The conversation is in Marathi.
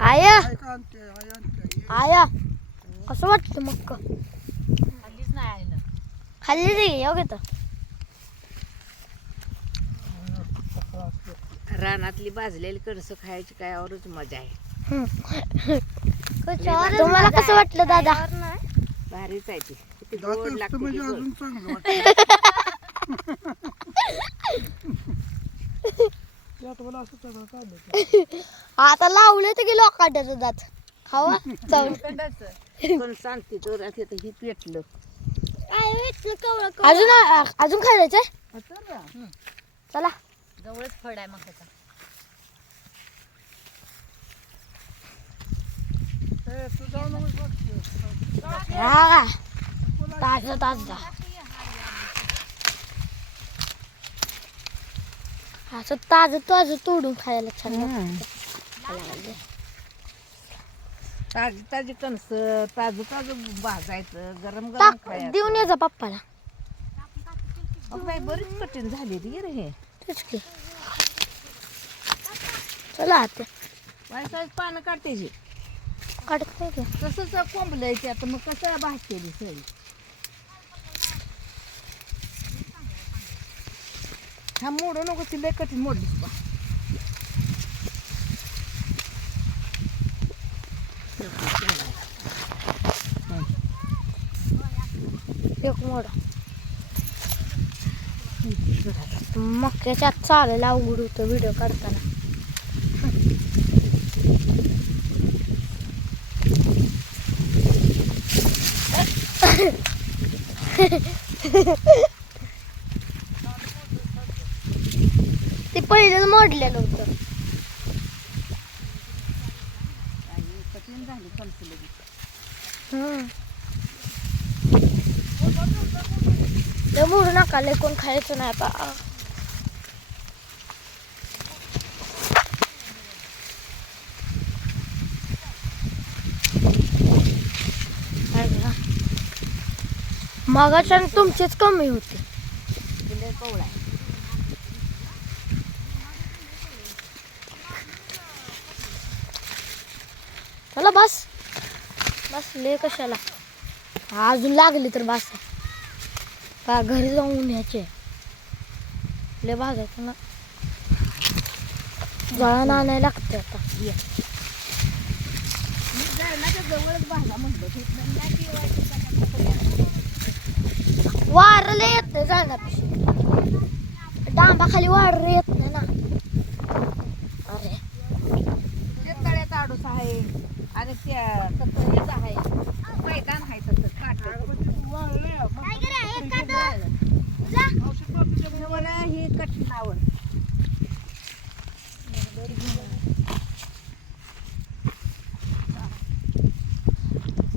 आया. आया. कसं वाटतं मग नाही खाल्ली रे योग्य तर. रानातली भाजलेली कणसं खायची काय औरच मजा आहे. तुम्हाला कसं वाटलं दादा? भारीच आहे ती. गोड लागते म्हणजे ती असं सगळं काढलं आता लावलं तर की लोकांचं दात खावा चावून कणसं आणते तर आता इथं ही पेटलं अजून अजून खायचंय चला. जवळच फळ आहे मग. तू जाऊ. हा. ताज ताज असं ताज ताज तोडून खायला छान लागतं. ताजी ताजी कणस ताजं ताजं भाजायचं गरम गरम टाक खायचं. देऊन ये जा पप्पाला. अहो बाई बरीच कठीण झाली ती रे हे. तेच की. चला आता. पानं काढते काढत नाही का? तसंच कोंबलंय ते आता मग कसं भाजतेली सगळी हा मोडू नको ती लय कठीण मोडलीस बा एक मोड मक्याच्या आत चालायला अवघड होतं व्हिडिओ काढताना ते पहिलेच मोडलेलं होतं ते मोडू नका लय कोण खायचं नाही बा. मगाच्या तुमचेच कमी होते ती लय कवळा आहे चला बस. बस ले कशाला? अजून लागली तर बस. का घरी जाऊन यायचे. ले भागायचं ना. जळण आणायला लागते आता. जवळच भाजा म्हणलं ते नाही की वाईट वार लय येत नाही जळणापेक्षा डांबाखाली वार येत नाही ना. मासा आहे. आणि त्या तसं हेच आहे. मैदान आहे तसं. काट.